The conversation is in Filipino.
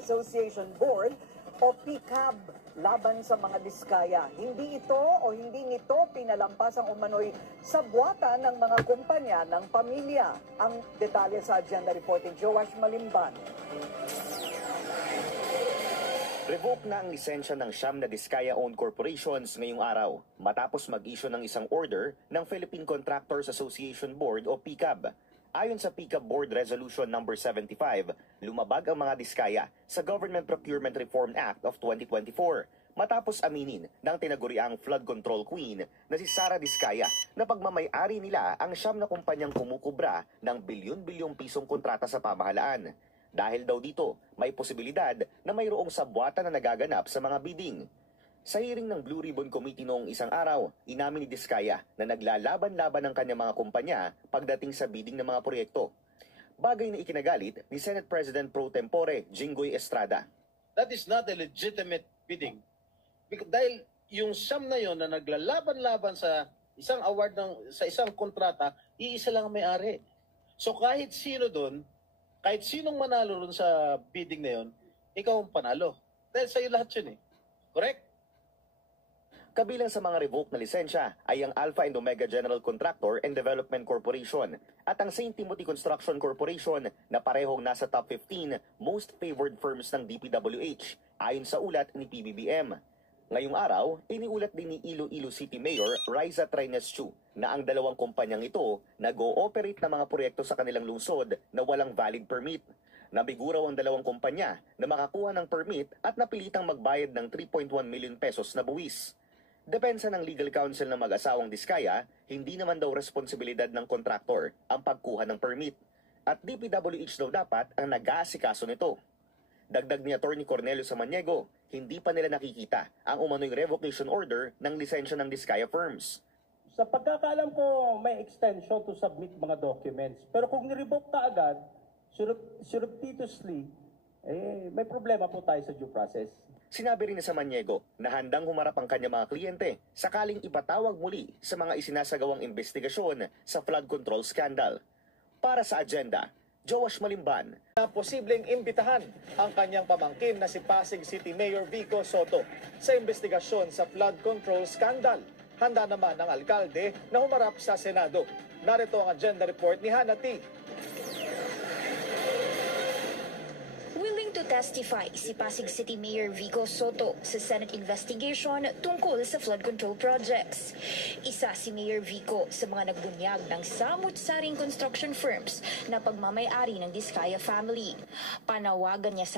Association Board o PCAB laban sa mga diskaya. Hindi ito o hindi nito pinalampas ang umano'y sabwatan ng mga kumpanya ng pamilya. Ang detalye sa agenda report ni Joash Malimban. Revoke na ang lisensya ng siyam na Diskaya-owned corporations ngayong araw matapos mag-issue ng isang order ng Philippine Contractors Association Board o PCAB. Ayon sa PCAB Board Resolution No. 75, lumabag ang mga diskaya sa Government Procurement Reform Act of 2024 matapos aminin ng tinaguriang flood control queen na si Sara Diskaya na pagmamay-ari nila ang siyam na kumpanyang kumukubra ng bilyon-bilyong pisong kontrata sa pamahalaan. Dahil daw dito, may posibilidad na mayroong sabwatan na nagaganap sa mga bidding. Sa hearing ng Blue Ribbon Committee noong isang araw, inamin ni Diskaya na naglalaban-laban ang kanyang mga kumpanya pagdating sa bidding ng mga proyekto. Bagay na ikinagalit ni Senate President Pro Tempore Jinggoy Estrada. That is not a legitimate bidding. Dahil yung siyam na yon na naglalaban-laban sa isang award sa isang kontrata, iisa lang ang may-ari. So kahit sino doon, kahit sinong manalo ron sa bidding na yon, ikaw ang panalo. Dahil sa'yo lahat yun eh. Correct? Kabilang sa mga revoked na lisensya ay ang Alpha and Omega General Contractor and Development Corporation at ang St. Timothy Construction Corporation na parehong nasa top 15 most favored firms ng DPWH ayon sa ulat ni PBBM. Ngayong araw, iniulat din ni Iloilo City Mayor Raisa Trinescu na ang dalawang kumpanyang ito nag-ooperate ng mga proyekto sa kanilang lungsod na walang valid permit. Nabiguraw ang dalawang kumpanya na makakuha ng permit at napilitang magbayad ng 3.1 million pesos na buwis. Depensa ng legal counsel ng mag-asawang Diskaya, hindi naman daw responsibilidad ng kontraktor ang pagkuha ng permit. At DPWH daw dapat ang nag-aasikaso nito. Dagdag ni Atty. Cornelio Samaniego, hindi pa nila nakikita ang umano'y revocation order ng lisensya ng Diskaya firms. Sa pagkakaalam ko, may extension to submit mga documents. Pero kung ni-revoke ka agad, surreptitiously, may problema po tayo sa due process. Sinabi rin ni Samaniego na handang humarap ang kanyang mga kliyente sakaling ipatawag muli sa mga isinasagawang investigasyon sa flood control scandal. Para sa agenda, Joash Malimban. Na posibleng imbitahan ang kanyang pamangkin na si Pasig City Mayor Vico Soto sa investigasyon sa flood control scandal. Handa naman ang alkalde na humarap sa Senado. Narito ang agenda report ni Hannah T. Willing to testify si Pasig City Mayor Vico Soto sa Senate investigation tungkol sa flood control projects. Isa si Mayor Vico sa mga nagbunyag ng samut-saring construction firms na pagmamay-ari ng Diskaya family. Panawagan niya sa